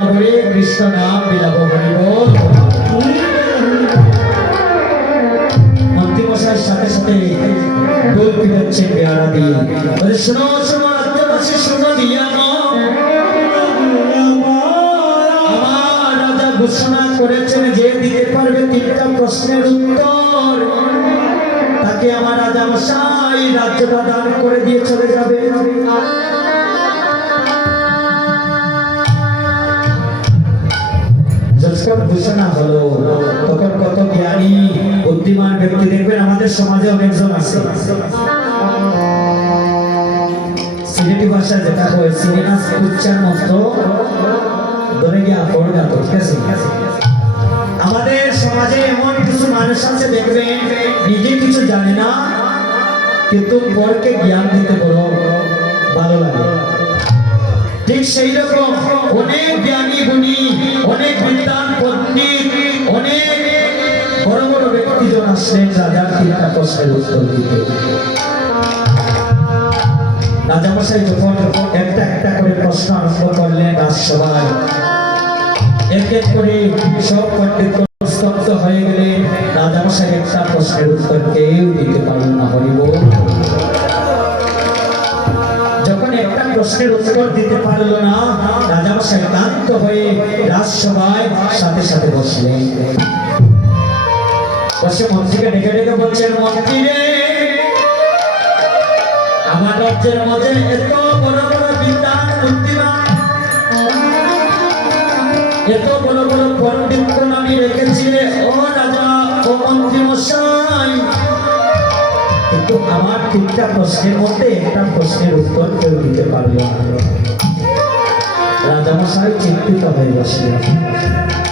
হরে কৃষ্ণ নাম বিলাপ হরি বল। মন্ত্রী মশাইয়ের সাথে সাথে ডোল পিটাচ্ছেন বেয়ারা দিয়ে, বলে শোনো শোনো রাজ্যবাসী শোনো দিয়া আমার রাজা ঘোষণা করেছেন যে দিতে পারবে 3টা প্রশ্নের উত্তর তাকে আমার রাজা মশাই রাজ্যটা দান করে দিয়ে চলে যাবে। ঘোষণা হলো তখন কত জ্ঞানী বুদ্ধিমান ব্যক্তি দেখবেন আমাদের সমাজে অনেকজন আছে। সিলেটি ভাষায় যেটা হয় সিনেমা উচ্চার মতো ধরে গিয়ে পড়া তো ঠিক আছে। আমাদের সমাজে এমন কিছু মানুষ আছে দেখবেন নিজে কিছু জানে না কিন্তু পরকে জ্ঞান দিতে বড় ভালো লাগে। ঠিক সেই রকম অনেক জ্ঞানী গুণী অনেক বিদ্বান পণ্ডিত অনেক বড় বড় ব্যক্তিজন আসলেন রাজার 3টা প্রশ্নের উত্তর দিতে। রাজামশাই যখন একটা একটা করে প্রশ্ন আরম্ভ করলেন রাজসভায়, এক এক করে সব পণ্ডিত স্তব্ধ হয়ে গেলেন। রাজামশাই একটা প্রশ্নের উত্তর কেউ দিতে পারল না। হরিব যখন একটা প্রশ্নের উত্তর দিতে পারল না রাজামশাই ক্লান্ত হয়ে রাজসভায় সাথে সাথে বসলেন। বসে মন্ত্রীকে ডেকে ডেকে বলছেন, মন্ত্রী রে আমার রাজ্যের মধ্যে এত বড় বড় বিদ্বান বুদ্ধিমান এত বড় বড় পণ্ডিতগণ আমি রেখেছি ও রাজা ও মন্ত্রী মশাই, কিন্তু আমার 3টা প্রশ্নের মধ্যে একটা প্রশ্নের উত্তর কেউ দিতে পারল না। রাজামশাই চিন্তিত হয়ে বসলেন।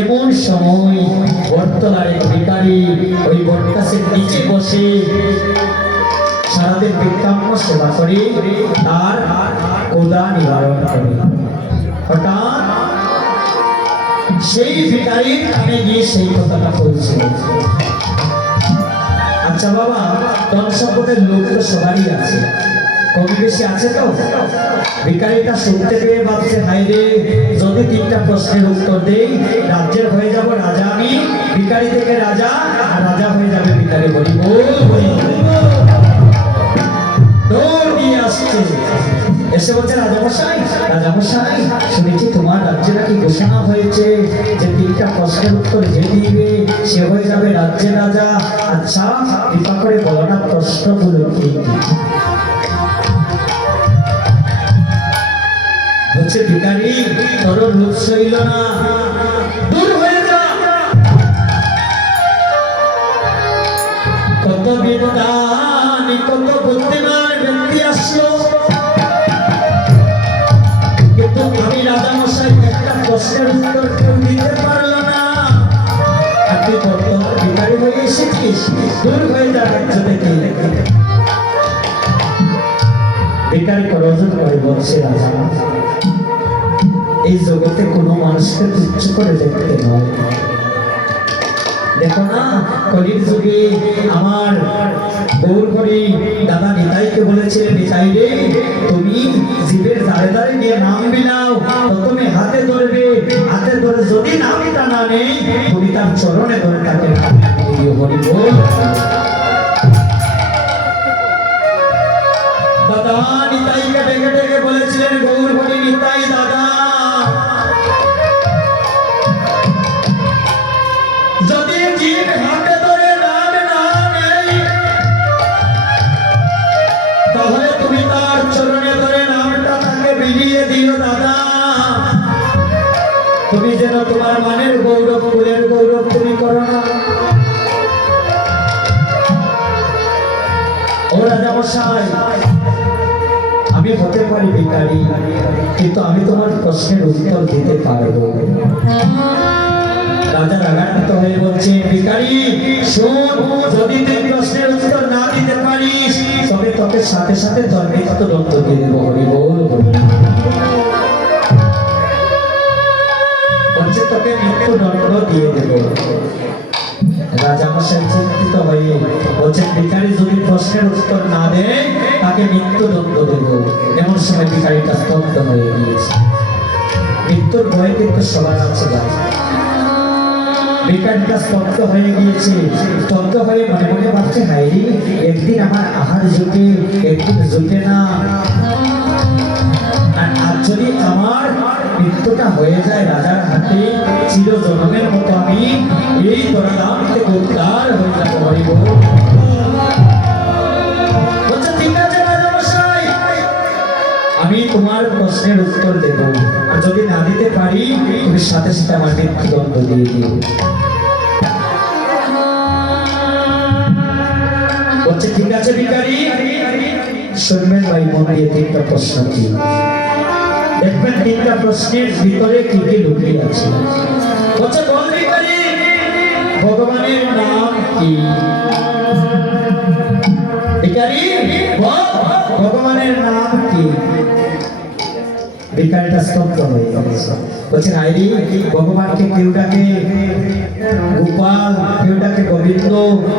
এমন সময় বটতলার এক ভিখারি ওই বটগাছের নিচে বসে সারাদিন বিজ্ঞাপন সেবা করে তার ক্ষুধা নিবারণ করে। হঠাৎ সেই ভিখারির কানে গিয়ে সেই কথাটা বলছিল, আচ্ছা বাবা ধন সম্পদের লোক তো সবারই আছে, কম বেশি আছে তো? ভিখারিটা শুনতে পেয়ে ভাবছে হাই রে যদি 3টা প্রশ্নের উত্তর দেই রাজ্যের হয়ে যাব রাজা আমি, ভিখারি থেকে রাজা আর রাজা হয়ে যাবে ভিখারি। বলি দৌড় দিয়ে আসছে এসে বলছে রাজামশাই রাজামশাই শুনেছি তোমার রাজ্যে নাকি ঘোষণা হয়েছে যে 3টা প্রশ্নের উত্তর যে দিবে সে হয়ে যাবে রাজ্যের রাজা। আচ্ছা কৃপা করে বলো না প্রশ্নগুলো কি? বলছে ভিখারি তোর রূপ সইল না, দূর হয়ে যা। কত বিদ্বান কত বুদ্ধিমান ব্যক্তি আসলো কিন্তু আমি রাজামশাই একটা প্রশ্নের উত্তর কেউ দিতে পারল না। আর তুই বর্তমান ভিখারি হয়ে এসেছিস, দূর হয়ে যা রাজ্য থেকে। ভিখারি করজন করে বলছে রাজা এই জগতে কোনো মানুষকে তুচ্ছ করে দেখতে নয়। দেখো না কলির যুগে আমার গৌর হরি দাদা নিতাইকে বলেছিলেন, নিতাই রে তুমি জীবের দাঁড়ে দাঁড়ে নিয়ে নাম বিলাও, প্রথমে হাতে ধরবে, হাতে ধরে যদি নামটা না নেই তুমি তার চরণে ধরে তাকে হরি বল। দাদা নিতাইকে ডেকে ডেকে বলেছিলেন, গৌর হরি নিতাই দাদা যদি জীব হাতে ধরে নাম না নেই তাহলে তুমি তার চরণে ধরে নামটা তাকে বিলিয়ে দিও দাদা। তুমি যেন তোমার মানের গৌরব কুলের গৌরব তুমি করো না। ও রাজামশাই আমি হতে পারি ভিখারি কিন্তু আমি তোমার প্রশ্নের উত্তর দিতে পারবো। রাজা রাগান্বিত হয়ে বলছে, ভিখারি শোন যদি তুই প্রশ্নের উত্তর না দিতে পারিস তবে তোকে সাথে সাথে দণ্ডায়মান দণ্ড দিয়ে দেবো। হরি বল। বলছে তোকে মৃত্যুদণ্ড দিয়ে দেবো। রাজামশাই চিন্তিত হয়ে বলছেন, ভিখারি যদি প্রশ্নের উত্তর না দেয় তাকে মৃত্যুদণ্ড দেব। এমন সময় ভিখারিটা স্তব্ধ হয়ে গিয়েছে। মৃত্যুর ভয় কিন্তু সবার আছে ভাই। বেকারটা স্তব্ধ হয়ে গিয়েছে, স্তব্ধ হয়ে মনে মনে ভাবছে হাইরি একদিন আমার আহার জুটে, একদিন জুটে না। আর যদি আমার মৃত্যুটা হয়ে যায় রাজার হাতে, চির জনমের মতো আমি এই দরাদাম থেকে উদ্ধার হয়ে যেতে পারিব। বলছে ঠিক আছে রাজামশাই, আমি তোমার প্রশ্নের উত্তর দেব, আর যদি না দিতে পারি তুমি সাথে সাথে আমার মৃত্যুদণ্ড দিয়ে দিও। বলছে ঠিক আছে ভিখারি, শুনবেন ভাই মন দিয়ে তিনটা প্রশ্ন কি, দেখবেন তিনটা প্রশ্নের ভিতরে কি কি লুকিয়ে আছে। বলছে বল ভিখারি, ভগবানের নাম কি? ভিখারি বল, ভগবানের নাম কি? ভিখারিটা স্তব্ধ হয়ে গেছে। বলছে হাইরি, ভগবানকে কেউ ডাকে গোপাল, কেউ ডাকে গোবিন্দ,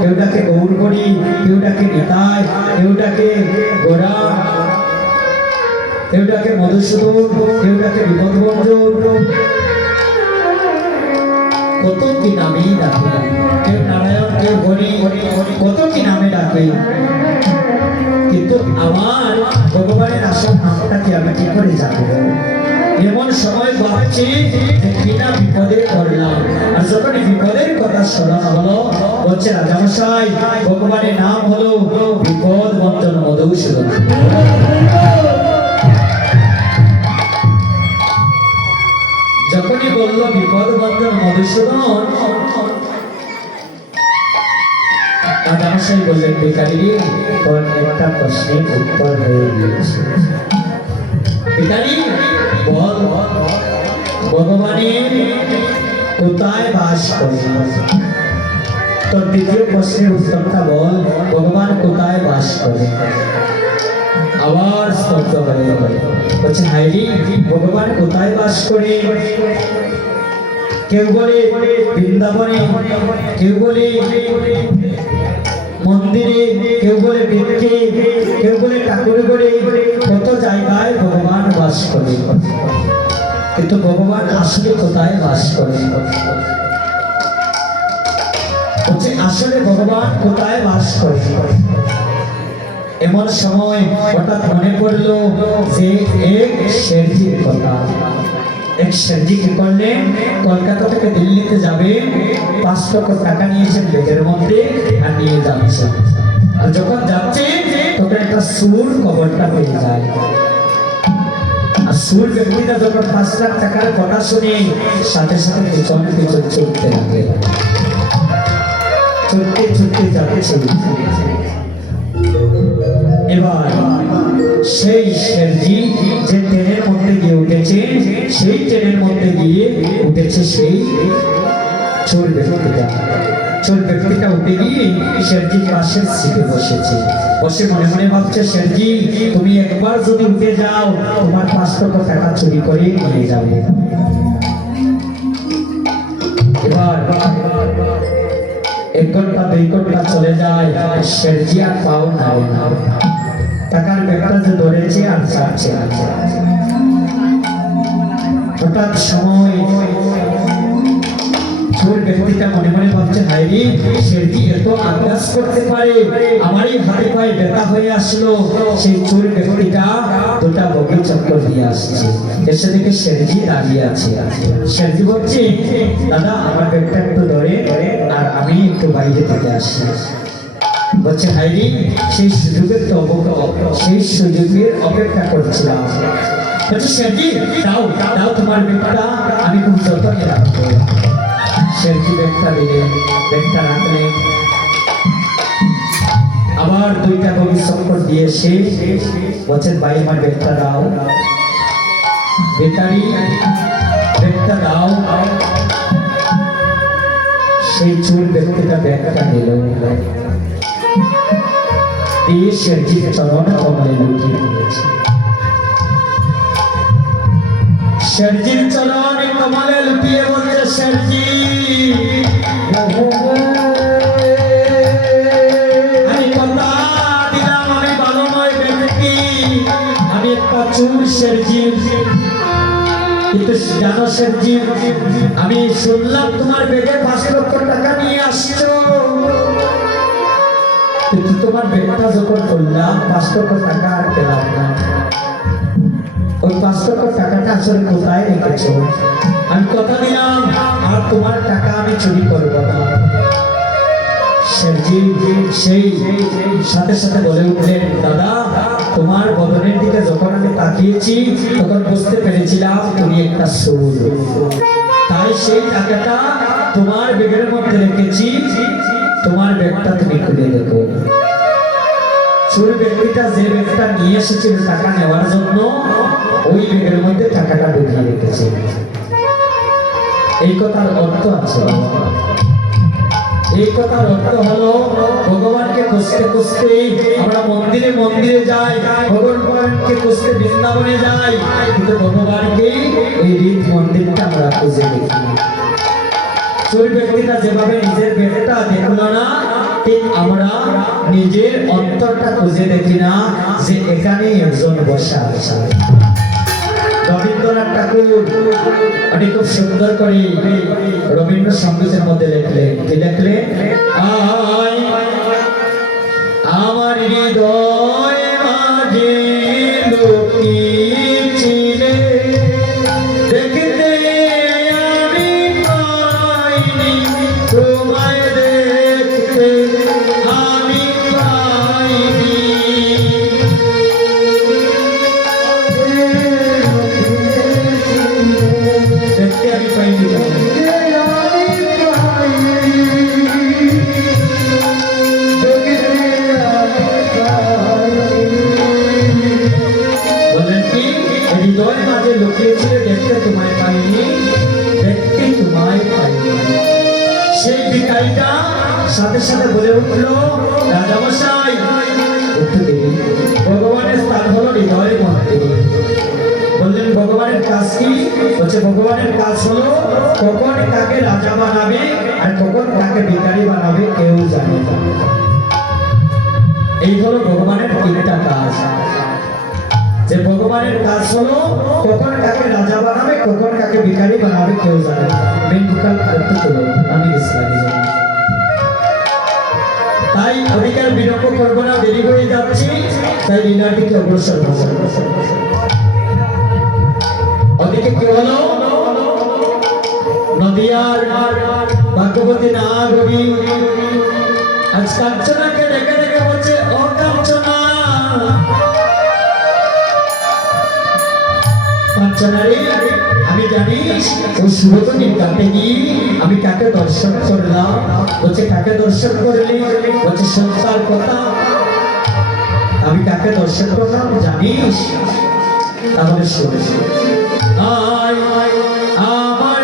কেউ ডাকে গৌরহরি, কেউ ডাকে নিতাই, কেউ ডাকে গোরা, কেউ ডাকে মধুসূদন, কেউ ডাকে বিপদভঞ্জন, কত কি নামেই ডাকে, কেউ নারায়ণ, কেউ হরি, কত কি নামে ডাকে। কিন্তু আমার ভগবানের আসল নামটা কি আমি কি করে জানবো? এমন সময় ভাবছি যে কিনা বিপদে পড়লাম, আর যখন বিপদের কথা শোনা হলো, বলছে রাজামশাই ভগবানের নাম হলো বিপদ বঞ্চন মধুসূদন। যখনই বললো বিপদ বঞ্চন মধুসূদন, রাজামশাই বললেন ভিখারি তোর একটা প্রশ্নের উত্তর হয়ে গিয়েছে। ভিখারি বল, ভগবানের কোথায় বাস করে? তোর দ্বিতীয় প্রশ্নের উত্তরটা বল, ভগবান কোথায় বাস করে? আবার স্তব্ধ হয়ে গেল। বলছে হাইরি, ভগবান কোথায় বাস করে? কেউ বলে বৃন্দাবনে, কেউ বলে মন্দিরে, কেউ বলে বৃক্ষে, কেউ বলে ঠাকুর ঘরে, কত জায়গায় ভগবান বাস করে। কিন্তু ভগবান আসলে কোথায় বাস করে? বলছে আসলে ভগবান কোথায় বাস করে? এমন সময় হঠাৎ মনে পড়লো যে এক শেরজির কথা। এক শেরজি কি করলেন, কলকাতা থেকে দিল্লিতে যাবে, 5 লক্ষ টাকা নিয়েছেন ব্যাগের মধ্যে আর নিয়ে যাচ্ছে। আর যখন যাচ্ছে তখন একটা সুর কবরটা পেয়ে যায়। আর সুর ব্যক্তিটা যখন 5 লাখ টাকার কথা শুনে সাথে সাথে পিছন পিছন ছুটতে লাগে, ছুটতে ছুটতে যাচ্ছে। এবার সেই শেরজি যে ট্রেনের মধ্যে গিয়ে উঠেছে, সেই ট্রেনের মধ্যে গিয়ে উঠেছে সেই চোর ব্যক্তিটা। চোর ব্যক্তিটা উঠে গিয়ে শেরজির পাশের সিটে বসেছে। বসে মনে মনে ভাবছে, শেরজি তুমি একবার যদি উঠে যাও, তোমার 5 লক্ষ টাকা চুরি করে নিয়ে যাবে। এবার 1 ঘন্টা 2 ঘন্টা চলে যায়, শেরজি আর পাও নাড়ে না। টাকার ব্যাগটা যে ধরেছে আর ছাড়ছে না। হঠাৎ সময় চোর ব্যক্তিটা মনে মনে ভাবছে, হাইরি শেরজি এত আন্দাজ করতে পারে, আমারই হাতে পায়ে ব্যথা হয়ে আসলো। সেই চোর ব্যক্তিটা 2টা বগি চক্কর দিয়ে আসছে, এসে দেখে শেরজি দাঁড়িয়ে আছে। শেরজি বলছে, দাদা আমার ব্যাগটা একটু ধরে, আর আমি একটু বাইরে থেকে আসি। বলছে হাইরি সেই সুযোগের অপেক্ষা করছিলাম। বলছে শেরজি দাও দাও তোমার ব্যাগটা, আমি খুব যত্নে রাখবো। শেরজি ব্যাগটা দিলেন, ব্যাগটা রাখলেন। আবার 2টা বগি চক্কর দিয়ে এসে বলছেন, ভাই আমার ব্যাগটা দাও। ভিখারি ব্যাগটা দাও। সেই চোর ব্যক্তিটা ব্যাগটা দিল, দিয়ে শেরজির চরণ কমলে লুকিয়ে দিয়েছে। শেরজির চরণ কমলে লুকিয়ে বলছে, শেরজি আমি কথা দিলাম, আমি ভালো নয় ব্যক্তি, আমি একটা চোর শেরজি, কিন্তু শেখজি, আমি শুনলাম তোমার ব্যাগে 5 লক্ষ টাকা নিয়ে আসছো, কিন্তু তোমার ব্যাগটা যখন করলাম 5 লক্ষ টাকা আর পেলাম না। ওই 5 লক্ষ টাকাটা আসলে কোথায় রেখেছো? আমি কথা দিলাম আর তোমার টাকা আমি চুরি করবো না। শেখজি সেই সাথে সাথে বলে উঠলেন, দাদা তোমার বদনের দিকে যখন আমি তাকিয়েছি তখন বুঝতে পেরেছিলাম তুমি একটা চোর, তাই সেই টাকাটা তোমার ব্যাগের মধ্যে রেখেছি, তোমার ব্যাগটা তুমি খুলে দেখো। চোর ব্যক্তিটা যে ব্যাগটা নিয়ে এসেছিল টাকা নেওয়ার জন্য, ওই ব্যাগের মধ্যে টাকাটা ঢুকিয়ে রেখেছে। এই কথার অর্থ আছে, এই কথার অর্থ হলো ভগবানকে খুঁজতে খুঁজতে আমরা মন্দিরে মন্দিরে যাই, ভগবানকে খুঁজতে বৃন্দাবনে যাই, কিন্তু ভগবানকে এই রীত মন্দিরটা আমরা খুঁজে দেখি। চোর ব্যক্তিটা যেভাবে নিজের ব্যাগটা দেখলো না, ঠিক আমরা নিজের অন্তরটা খুঁজে দেখি না যে এখানে একজন বসা আছে। রবীন্দ্রনাথ ঠাকুর উনি খুব সুন্দর করে রবীন্দ্রসঙ্গীতের মধ্যে লিখলেন, কি লিখলেন? আয় আমার হৃদয় মাঝে লুকিয়েছিলে, দেখতে আমি পাইনি, তোমায় দেখতে আমি পাইনি। দেখতে আমি পাইনি, বলেন কি হৃদয় মাঝে লুকিয়েছিল, দেখতে তোমায় পাইনি, দেখতে তোমায় পাইনি। সেই ভিখারিটা সাথে সাথে বলে উঠলো, রাজামশাই উঠতে দিন, ভগবানের স্থান হলো হৃদয়ের মধ্যে। বললেন ভগবানের কাজ কি? বলছে ভগবানের কাজ হলো কখন কাকে রাজা বানাবে আর কখন কাকে ভিখারি বানাবে কেউ জানে না। এই হলো ভগবানের 3টা কাজ। যে ভগবানের কাজ হলো কখন কাকে রাজা বানাবে, কখন কাকে ভিখারি বানাবে কেউ জানে না। মেন ভোকাল করতে হলো আমি ইসলামী। তাই অধিকার বিলম্ব করবো না, দেরি হয়ে যাচ্ছি, তাই লীলাটিকে অগ্রসর হবো। ওদিকে কি হলো? নদিয়ার ভাগ্যবতী নাগরী আজ কাঞ্চনাকে দেখে দেখে বলছে, ও কাঞ্চনা, কাঞ্চনারে আমি জানিস ওই সুরতনী কাটে গিয়ে আমি কাকে দর্শন করলাম? বলছে কাকে দর্শন করলি? বলছে সত্যার কথা। আমি কাকে দর্শন করলাম জানিস? তাহলে শুনে আমার